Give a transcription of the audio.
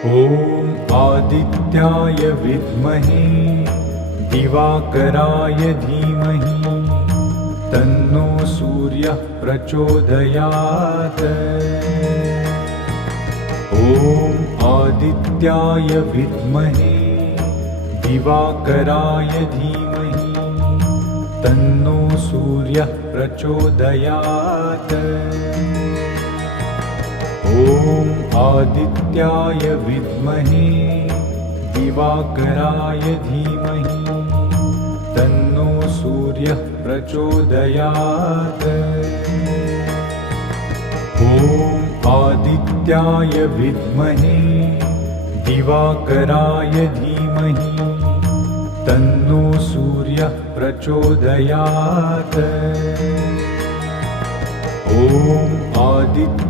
ॐ आदित्याय विद्महे दिवाकराय धीमहि तन्नो सूर्यः प्रचोदयात्। ॐ आदित्याय विद्महे दिवाकराय धीमहि तन्नो सूर्यः प्रचोदयात्। ॐ आदित्याय विद्महे दिवाकराय धीमहि तन्नो सूर्यः प्रचोदयात्। ॐ आदित्याय विद्महे दिवाकराय धीमहि तन्नो सूर्यः प्रचोदयात्। ॐ आदित्य